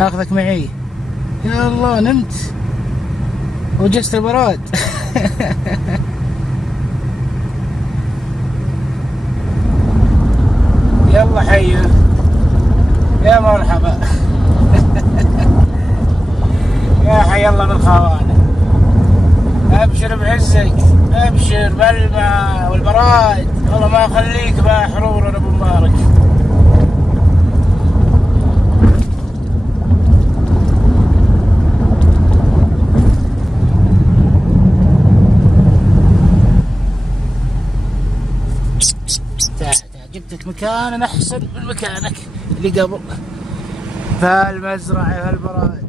اخذك معي. يا الله نمت وجست البراد. يلا حيو، يا مرحبا. يا حي الله بالخوانة. ابشر بعزك، ابشر بالماء والبراد، والله ما اخليك بقى حرور يا ابو مبارك. جبتك مكان احسن من مكانك اللي قبل، في المزرعة في البراد.